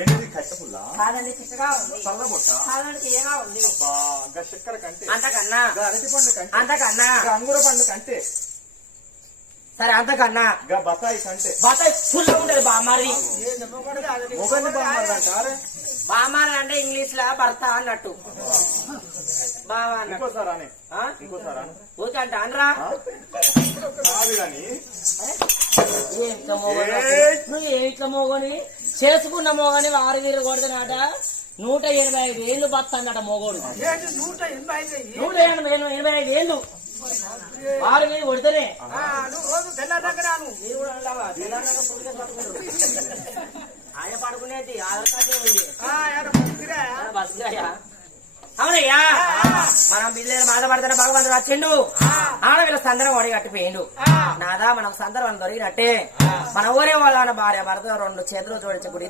ఏంటిది కట్టపుల్ల కాదండి చిక్కగా ఉంది చల్లబొట్ట కాదండి తీయగా ఉంది చక్కెర కంటే అంతకన్నా అరటి పండు కంటే అంతకన్నా అంగుర పండు కంటే సరే అంతకన్నా బత్తాయి కంటే బత్తాయి ఫుల్ ఉంటది బామారి మొగని బామ్మారు అంటారే బామారి అంటే ఇంగ్లీష్ లా భర్త అన్నట్టు బావా ఇంకోసారి అని ఇంకోసారి అని ఊరికే అంటే అనరా కాదు గాని నువ్వు ఇట్లా మోగని చేసుకున్న మోగని వారి వీరు కొడుతున్నాట 185 ఏళ్ళు బతాన్నట మోగోడు 185 ఏళ్ళు వారి మీద కొడితేనే ఆయన పడుకునేది ఆధార్ కార్డు బస్సుగా అవునయ్యా మనం బిల్లు బాధపడతానే భగవంతుడు వచ్చిండు ఆడవిల సందర్భం ఒడి కట్టిపోయిండు నాదా మనకు సందర్భం దొరికినట్టే మన ఊరే వాళ్ళ భార్య భర్త 2 చేతులు జోడించి గుడి